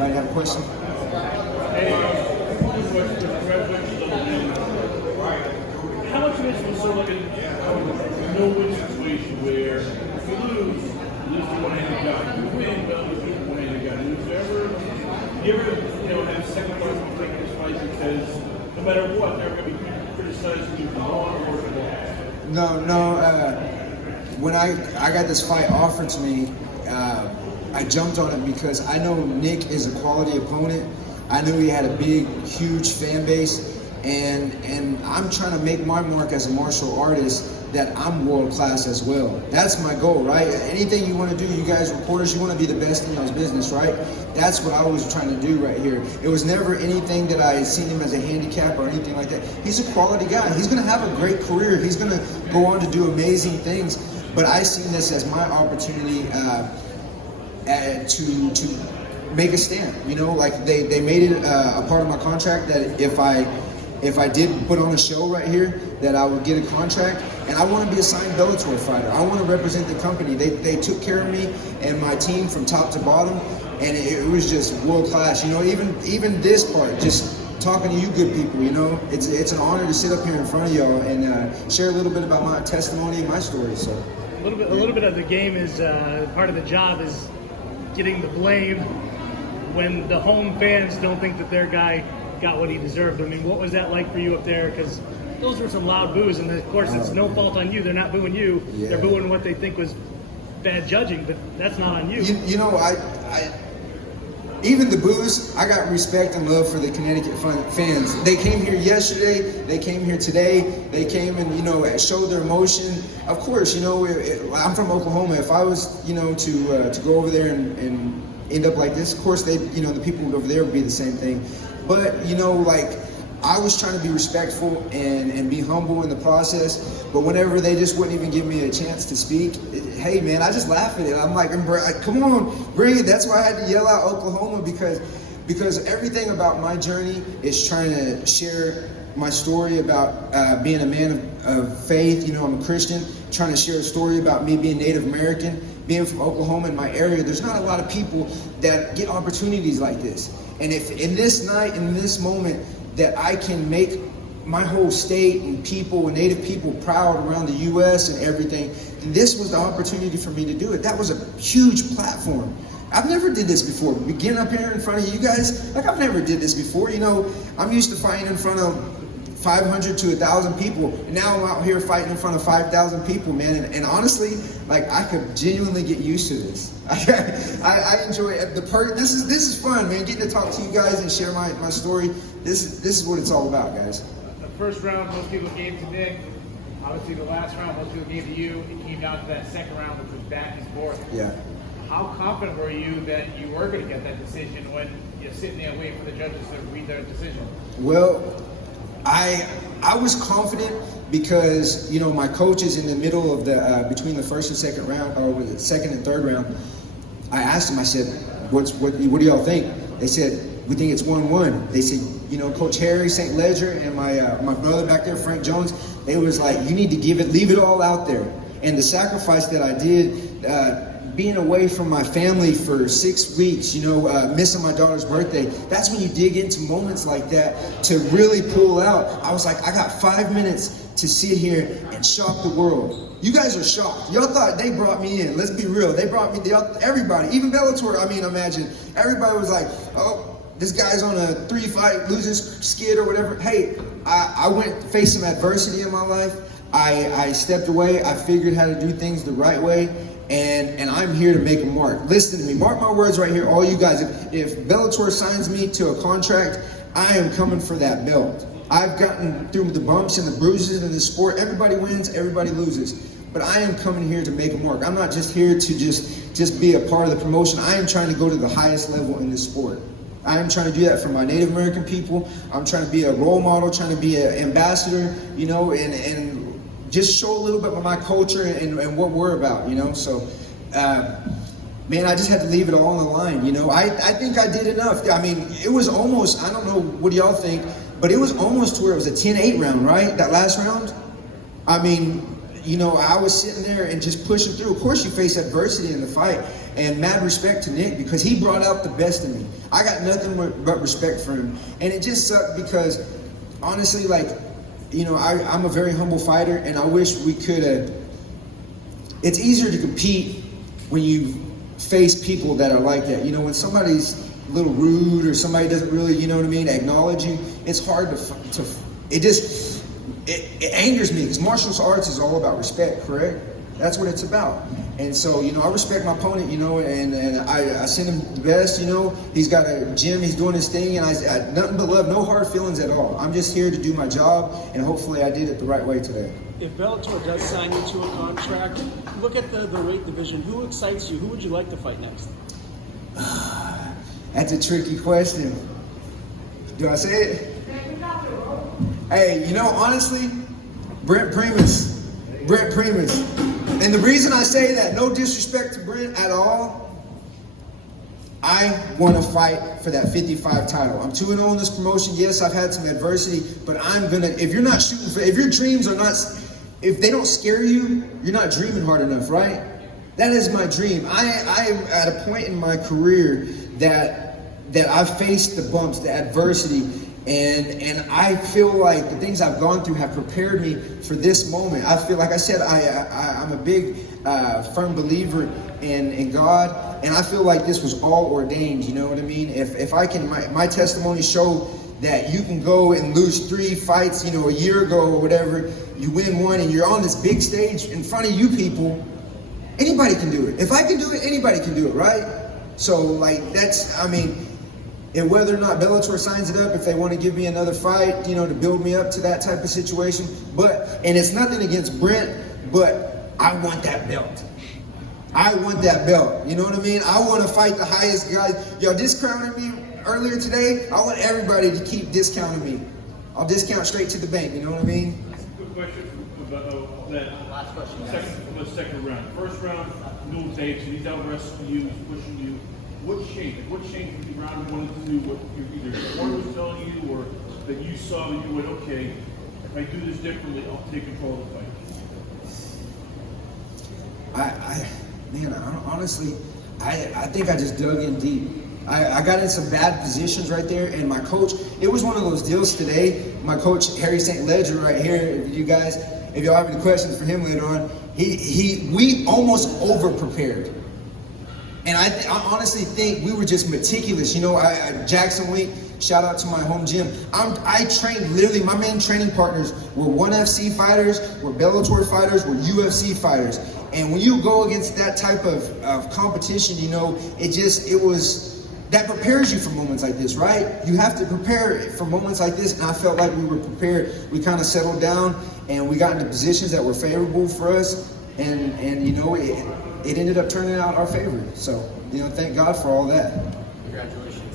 Anybody have a question? How much of this was sort of like a no-win situation where if you lose one-handed guy, you win, but you lose one-handed guy. You ever have a second thought when taking this fight that says no matter what, they're going to be criticizing you for wrong or for No. When I got this fight offered to me, I jumped on it because I know Nick is a quality opponent. I knew he had a big, huge fan base, and I'm trying to make my mark as a martial artist that I'm world class as well. That's my goal, right? Anything you want to do, you guys reporters, you want to be the best in y'all's business, right? That's what I was trying to do right here. It was never anything that I seen him as a handicap or anything like that. He's a quality guy. He's going to have a great career. He's going to go on to do amazing things. But I seen this as my opportunity to make a stand. You know, like they made it a part of my contract that if I did put on a show right here, that I would get a contract, and I want to be a signed Bellator fighter. I want to represent the company. They took care of me and my team from top to bottom, and it was just world class. You know, even this part, just talking to you good people, you know, it's an honor to sit up here in front of y'all and share a little bit about my testimony and my story. So a little bit of the game is part of the job is getting the blame when the home fans don't think that their guy got what he deserved. I mean, what was that like for you up there? Because those were some loud boos, and of course it's no fault on you. They're not booing you. Yeah. They're booing what they think was bad judging, but that's not on you. You know, I even the boos, I got respect and love for the Connecticut fans. They came here yesterday, they came here today, they came and, you know, showed their emotion. Of course, you know, I'm from Oklahoma. If I was, you know, to go over there and end up like this, of course, they, you know, the people over there would be the same thing. But, you know, like, I was trying to be respectful and be humble in the process, but whenever they just wouldn't even give me a chance to speak, hey man, I just laugh at it. I'm like, come on, bring it. That's why I had to yell out Oklahoma, because everything about my journey is trying to share my story about being a man of faith. You know, I'm a Christian, trying to share a story about me being Native American, being from Oklahoma in my area. There's not a lot of people that get opportunities like this. And if in this night, in this moment, that I can make my whole state and people and Native people proud around the U.S. and everything, and this was the opportunity for me to do it. That was a huge platform. I've never did this before. Getting up here in front of you guys, like I've never did this before. You know, I'm used to fighting in front of 500 to 1,000 people, and now I'm out here fighting in front of 5,000 people, man. And honestly, like I could genuinely get used to this. I enjoy it. This is fun, man. Getting to talk to you guys and share my story. This is what it's all about, guys. The first round, most people gave to Nick. Obviously, the last round, most people gave to you. It came down to that second round, which was back and forth. Yeah. How confident were you that you were going to get that decision when you're sitting there waiting for the judges to read their decision? Well, I was confident because, you know, my coaches in the middle of the between the first and second round, or was it second and third round, I asked them, I said, what do y'all think? They said, we think it's 1-1. They said, you know, Coach Harry St. Ledger and my brother back there, Frank Jones, they was like, you need to leave it all out there. And the sacrifice that I did, being away from my family for 6 weeks, you know, missing my daughter's birthday, that's when you dig into moments like that to really pull out. I was like, I got 5 minutes to sit here and shock the world. You guys are shocked. Y'all thought they brought me in. Let's be real. They brought me, everybody, even Bellator, I mean, imagine. Everybody was like, oh, this guy's on a 3-fight losing skid or whatever. Hey, I went face some adversity in my life. I stepped away. I figured how to do things the right way. And I'm here to make a mark. Listen to me. Mark my words right here, all you guys. If Bellator signs me to a contract, I am coming for that belt. I've gotten through the bumps and the bruises in this sport. Everybody wins, everybody loses. But I am coming here to make a mark. I'm not just here to just be a part of the promotion. I am trying to go to the highest level in this sport. I am trying to do that for my Native American people. I'm trying to be a role model, trying to be an ambassador, you know, and just show a little bit of my culture and what we're about, you know. So, man, I just had to leave it all on the line, you know. I think I did enough. I mean, it was almost, I don't know, what do y'all think? But it was almost to where it was a 10-8 round, right? That last round? I mean, you know, I was sitting there and just pushing through. Of course, you face adversity in the fight. And mad respect to Nick because he brought out the best in me. I got nothing but respect for him. And it just sucked because, honestly, like, you know, I'm a very humble fighter, and I wish we could have. It's easier to compete when you face people that are like that. You know, when somebody's a little rude or somebody doesn't really, you know what I mean, acknowledge you, it's hard it angers me because martial arts is all about respect, correct? That's what it's about. And so, you know, I respect my opponent, you know, and I send him the best, you know. He's got a gym, he's doing his thing, and I nothing but love, no hard feelings at all. I'm just here to do my job, and hopefully I did it the right way today. If Bellator does sign you to a contract, look at the weight division. Who excites you? Who would you like to fight next? That's a tricky question. Do I say it? Hey, you know, honestly, Brent Primus. And the reason I say that, no disrespect to Brent at all, I want to fight for that 55 title. I'm 2-0 in this promotion. Yes, I've had some adversity, but I'm gonna. If you're not shooting for, if your dreams are not, if they don't scare you, you're not dreaming hard enough, right? That is my dream. I am at a point in my career that I've faced the bumps, the adversity, and I feel like the things I've gone through have prepared me for this moment. I feel, like I said, I'm a big, firm believer in God, and I feel like this was all ordained, you know what I mean? If I can, my testimony show that you can go and lose 3 fights, you know, a year ago or whatever, you win one, and you're on this big stage in front of you people, anybody can do it. If I can do it, anybody can do it, right? So, like, that's, I mean, and whether or not Bellator signs it up, if they want to give me another fight, you know, to build me up to that type of situation. And it's nothing against Brent, but I want that belt. I want that belt. You know what I mean? I want to fight the highest guys. Y'all discounted me earlier today. I want everybody to keep discounting me. I'll discount straight to the bank. You know what I mean? Quick question about that. Last question. Second round. First round, no tapes. He's out wrestling you. He's pushing you. What changed? What changed from round 1 and 2? What either your corner was telling you, or that you saw and you went, okay, if I do this differently, I'll take control of the fight. Honestly, I think I just dug in deep. I got in some bad positions right there, and my coach, it was one of those deals today. My coach, Harry St. Ledger, right here, you guys, if y'all have any questions for him later on, we almost over-prepared. And I honestly think we were just meticulous. You know, Jackson Week, shout out to my home gym. I trained, literally, my main training partners were 1FC fighters, were Bellator fighters, were UFC fighters. And when you go against that type of competition, you know, that prepares you for moments like this, right? You have to prepare for moments like this, and I felt like we were prepared. We kind of settled down, and we got into positions that were favorable for us, and you know, it ended up turning out our favor. So, you know, thank God for all that. Congratulations.